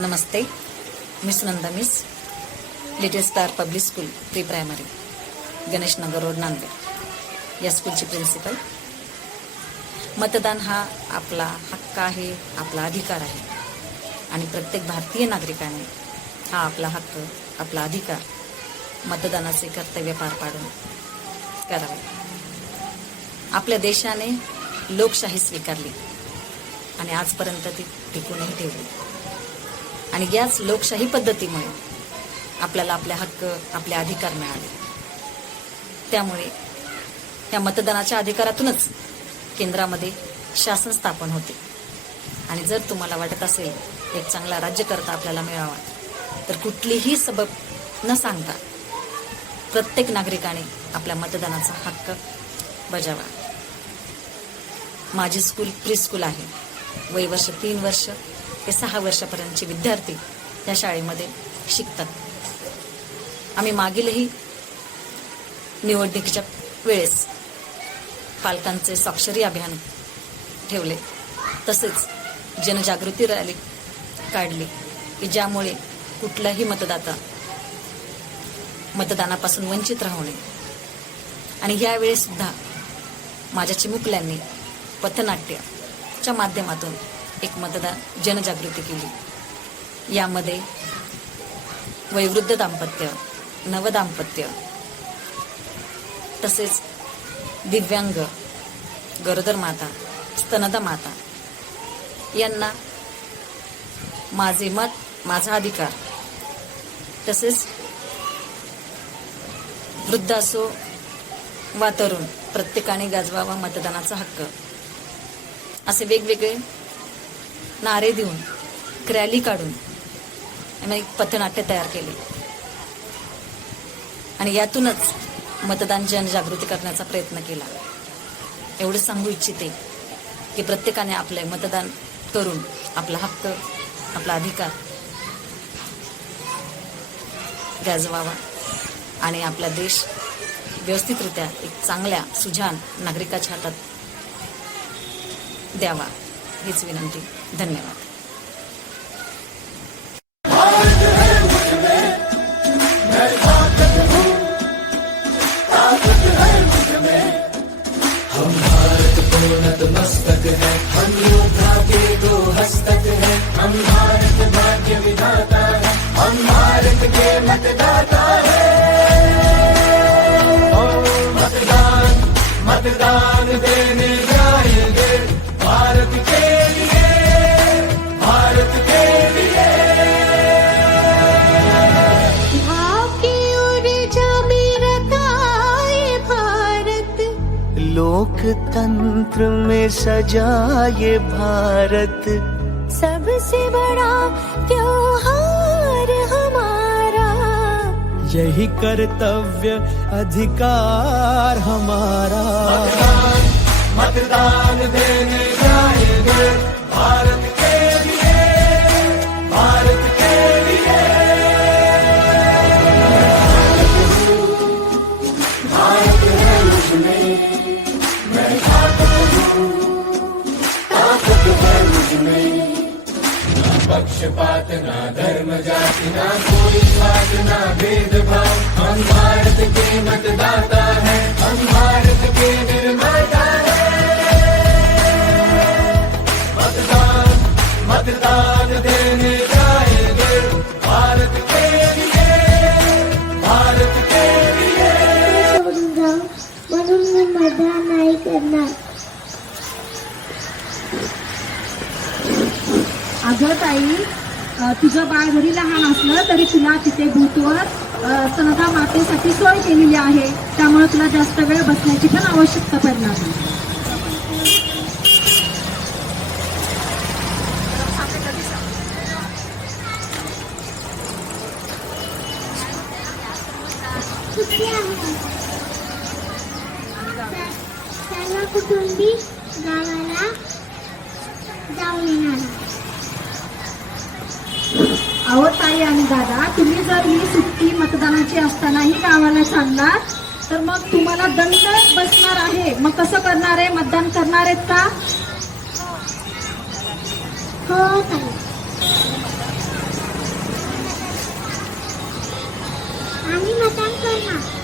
नमस्ते, मी Sunanda miss, little star public school pre primary, Ganesh Nagar road, Nanded या स्कूलची प्रिन्सिपल. मतदान हा आपला हक्क आहे, आपला अधिकार आहे आणि प्रत्येक भारतीय नागरिकाने हा आपला हक्क, आपला अधिकार मतदानाचे कर्तव्य पार पाडून करावे. आपल्या देशाने लोकशाही स्वीकारली आणि आजपर्यंत ती टिकूनही ठेवली आणि याच लोकशाही पद्धतीमुळे आपल्याला आपले हक्क, आपले अधिकार मिळाले. त्यामुळे या मतदानाच्या अधिकारातूनच केंद्रामध्ये शासन स्थापन होते आणि जर तुम्हाला वाटत असेल एक चांगला राज्यकर्ता आपल्याला मिळावा तर कुठलीही सबब न सांगता प्रत्येक नागरिकाने आपल्या मतदानाचा हक्क बजावा. माझी स्कूल प्री स्कूल आहे. वयवर्ष 3 वर्ष ते 6 वर्षापर्यंतचे विद्यार्थी या शाळेमध्ये शिकतात. आम्ही मागीलही निवडणुकीच्या वेळेस पालकांचे स्वाक्षरी अभियान ठेवले, तसेच जनजागृती रॅली काढली की ज्यामुळे कुठलाही मतदाता मतदानापासून वंचित राहू नये. आणि यावेळेस सुद्धा माझ्या चिमुकल्यांनी पथनाट्याच्या माध्यमातून एक मतदान जनजागृती केली. यामध्ये वयोवृद्ध दाम्पत्य, नवदाम्पत्य, तसेच दिव्यांग, गरोदर माता, स्तनदा माता यांना माझे मत, माझा अधिकार, तसेच वृद्ध असो वा तरुण प्रत्येकाने गाजवावा मतदानाचा हक्क असे वेगवेगळे नारे देऊन, रॅली काढून आम्ही एक पथनाट्य तयार केले आणि यातूनच मतदान जनजागृती करण्याचा प्रयत्न केला. एवढं सांगू इच्छिते की प्रत्येकाने आपले मतदान करून आपला हक्क, आपला अधिकार गाजवावा आणि आपला देश व्यवस्थितरित्या एक चांगल्या सुजाण नागरिकाच्या हातात द्यावा हीच विनंती. धन्यवाद. हम भारत को नतमस्तक है, हम योद्धा के 2 हस्तक है. हम भारत भाग्य विधाता है, हम भारत के मतदाता है. मतदान मतदान देने जाएंगे भारत के लिए, भारत के लिए. भाव की ऊर्जा में रताए भारत, लोकतंत्र में सजा ये भारत. सबसे बड़ा त्योहार हमारा, यही कर्तव्य अधिकार हमारा. मतदान मतदान देने जाएंगे भारत के लिए, भारत के लिए. भारत है मुझमें, मैं ताकत हूँ, ताकत है मुझमें. ना पक्षपात, ना धर्म जाति, ना कोई स्वार्थ, ना भेदभाव. हम भारत के मतदाता हैं, हम भारत के निर्माता हैं. मतदान मतदान देने जाएंगे भारत के लिए, भारत के लिए. म्हणून मी मतदान नाही करणार. अगं ताई, तुझं बाळ जरी लहान असलं तरी तुला तिथे बूथवर स्तनदा मातेसाठी सोय केलेली आहे, त्यामुळे तुला जास्त वेळ बसण्याची पण आवश्यकता पडणार नाही. सर्व कुटुंबी गावाला जाऊन येणार. अहो ताई आणि दादा, तुम्ही जर ही सुट्टी मतदानाची असतानाही गावाला चाललात तर मग तुम्हाला दंड बसणार आहे. मग कसं करणार आहे? मतदान करणार आहेत का? हो ताई. आम्ही मतदान करणार.